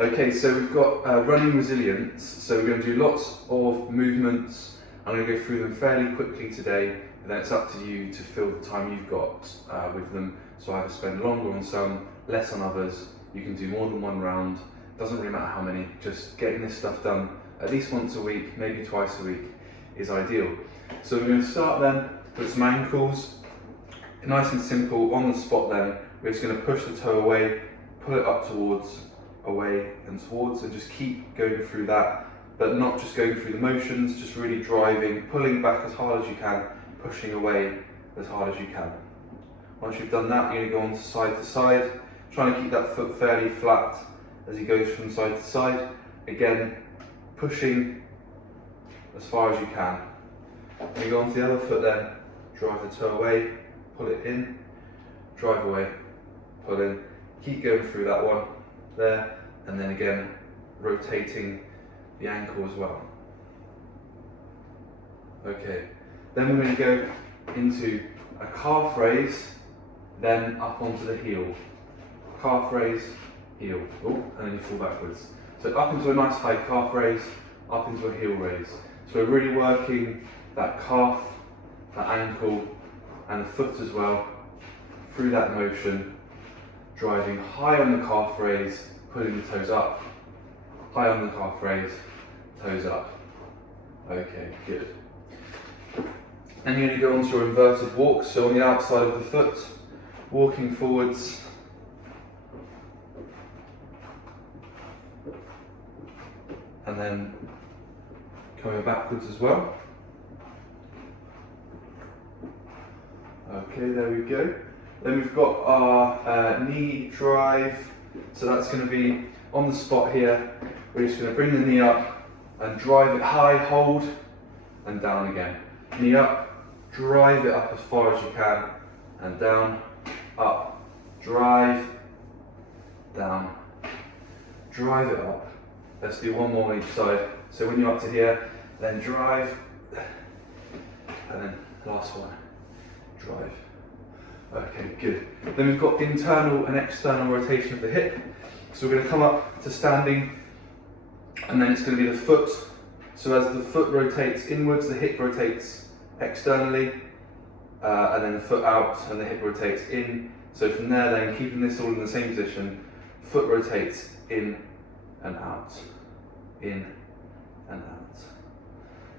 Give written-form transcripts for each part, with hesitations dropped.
Okay, so we've got running resilience. So we're going to do lots of movements. I'm going to go through them fairly quickly today, and then it's up to you to fill the time you've got with them. So either spend longer on some, less on others. You can do more than one round. Doesn't really matter how many. Just getting this stuff done at least once a week, maybe twice a week, is ideal. So we're going to start then with some ankles. Nice and simple, on the spot then. We're just going to push the toe away, pull it up towards, away and towards, and just keep going through that, but not just going through the motions, just really driving, pulling back as hard as you can, pushing away as hard as you can. Once you've done that, you're going to go on to side, trying to keep that foot fairly flat as he goes from side to side. Again, pushing as far as you can. Then you go on to the other foot then, drive the toe away, pull it in, drive away, pull in, keep going through that one there, and then again rotating the ankle as well. Okay, then we're going to go into a calf raise, then up onto the heel. Calf raise, heel, oh, and then you fall backwards. So up into a nice high calf raise, up into a heel raise. So we're really working that calf, that ankle, and the foot as well, through that motion, driving high on the calf raise, pulling the toes up, high on the calf raise, toes up. Okay, good. And you're going to go onto your inverted walk, so on the outside of the foot, walking forwards, and then coming backwards as well. Okay, there we go. Then we've got our knee drive, so that's going to be on the spot here. We're just going to bring the knee up and drive it high, hold, and down again. Knee up, drive it up as far as you can, and down, up, drive, down, drive it up. Let's do one more on each side. So when you're up to here, then drive, and then last one, drive. Okay, good. Then we've got internal and external rotation of the hip. So we're going to come up to standing, and then it's going to be the foot. So as the foot rotates inwards, the hip rotates externally, and then the foot out and the hip rotates in. So from there then, keeping this all in the same position, foot rotates in and out, in and out.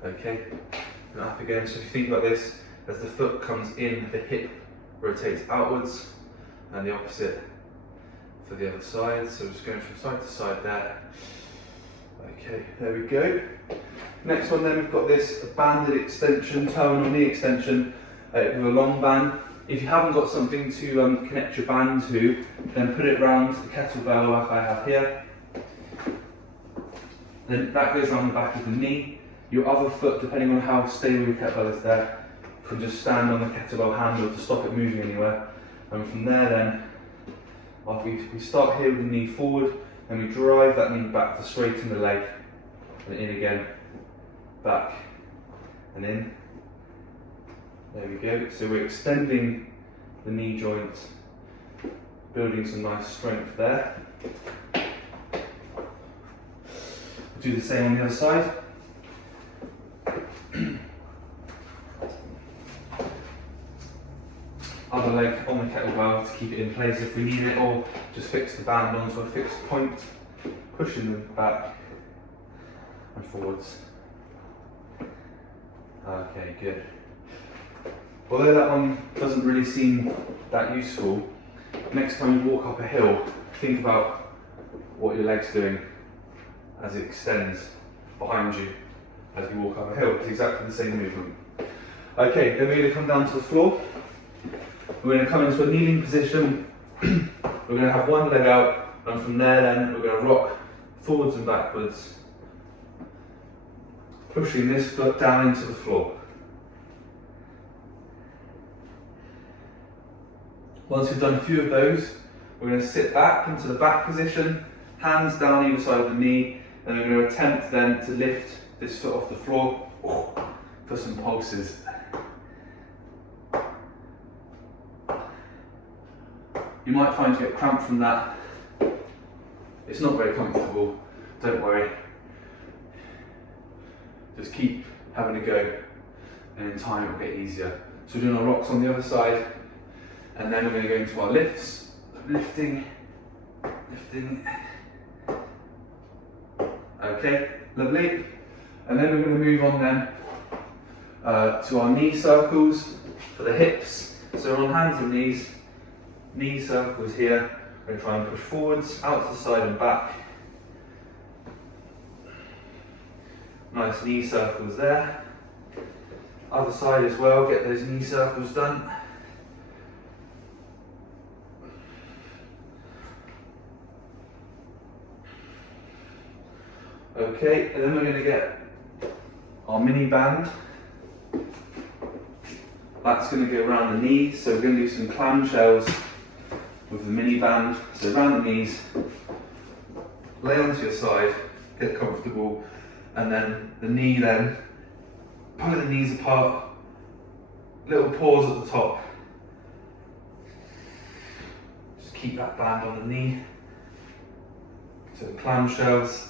Okay, and up again. So if you think about this, as the foot comes in, the hip rotates outwards, and the opposite for the other side. So just going from side to side there. Okay, there we go. Next one then, we've got this banded extension, terminal knee extension with a long band. If you haven't got something to connect your band to, then put it around the kettlebell like I have here. Then that goes around the back of the knee. Your other foot, depending on how stable your kettlebell is there, can just stand on the kettlebell handle to stop it moving anywhere. And from there then, after we start here with the knee forward, and we drive that knee back to straighten the leg, and in again, back, and in. There we go. So we're extending the knee joint, building some nice strength there. We'll do the same on the other side. Other leg on the kettlebell to keep it in place if we need it, or just fix the band onto a fixed point, pushing them back and forwards. Okay, good. Although that one doesn't really seem that useful, next time you walk up a hill, think about what your leg's doing as it extends behind you as you walk up a hill. It's exactly the same movement. Okay, then we're going to come down to the floor. We're going to come into a kneeling position. We're going to have one leg out, and from there then we're going to rock forwards and backwards, pushing this foot down into the floor. Once we've done a few of those, we're going to sit back into the back position, hands down either side of the knee, and we're going to attempt then to lift this foot off the floor for some pulses. You might find you get cramp from that It's not very comfortable, don't worry. Just keep having a go, and in time it'll get easier. So we're doing our rocks on the other side, and then we're going to go into our lifts. Lifting. Okay, lovely. And then we're going to move on then to our knee circles for the hips. So we're on hands and knees, knee circles here. We're going to try and push forwards, out to the side and back. Nice knee circles there. Other side as well, get those knee circles done. Okay, and then we're going to get our mini band. That's going to go around the knees, so we're going to do some clamshells with the mini band. So around the knees, lay onto your side, get comfortable, and then the knee then, pulling the knees apart, little pause at the top. Just keep that band on the knee. So the clamshells,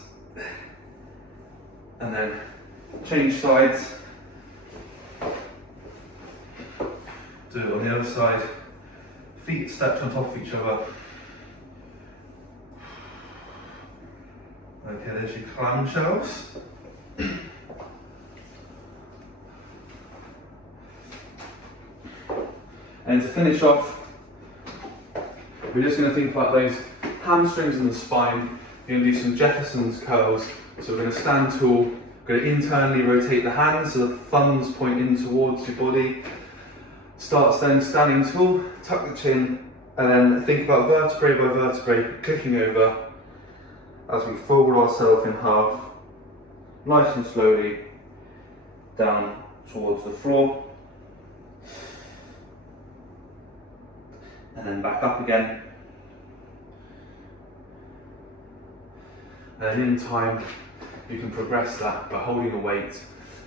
and then change sides. Do it on the other side. Feet stepped on top of each other. Okay, there's your clamshells. And to finish off, we're just going to think about those hamstrings and the spine. We're going to do some Jefferson's curls. So we're going to stand tall, we're going to internally rotate the hands so the thumbs point in towards your body. Start then standing tall, tuck the chin, and then think about vertebrae by vertebrae, clicking over as we fold ourselves in half, nice and slowly, down towards the floor. And then back up again. And in time, you can progress that by holding a weight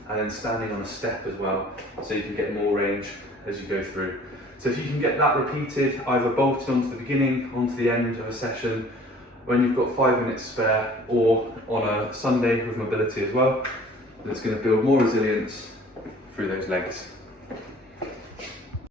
and then standing on a step as well, so you can get more range as you go through. So if you can get that repeated, either bolted onto the beginning, onto the end of a session, when you've got 5 minutes spare, or on a Sunday with mobility as well, it's going to build more resilience through those legs.